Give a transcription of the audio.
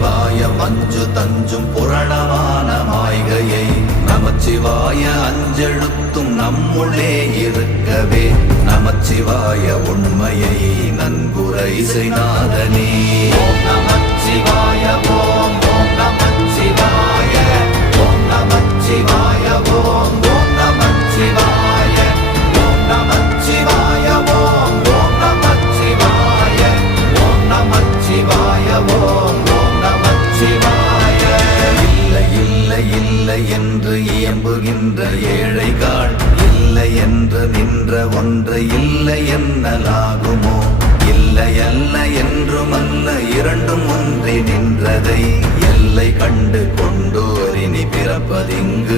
நமச்சிவாய மஞ்சு தஞ்சும் புரணமான மாய்கையை நமச்சிவாய அஞ்செழுத்தும் நம்முள்ளே இருக்கவே நமச்சிவாய உண்மையை நன்குரை செய்நாதனே. ஓம் நமச்சிவாய ஓம் ஓம் நமச்சிவாய ஓம் நமச்சிவாய ஓம் ஓம் நமச்சிவாய ஓம் நமச்சிவாய ஓம் ஓம் நமச்சிவாய ஓம் நமச்சிவாய ஓம் ஓம் நமச்சிவாய. இல்லை இல்லை இல்லை என்று இயம்புகின்ற ஏழைகாள் இல்லை என்று நின்ற ஒன்றை இல்லை என்னலாகுமோ? இல்லை அல்ல என்றும் அல்ல இரண்டும் ஒன்றி நின்றதை எல்லை கண்டு கொண்டோர் இனி பிறப்பதிங்க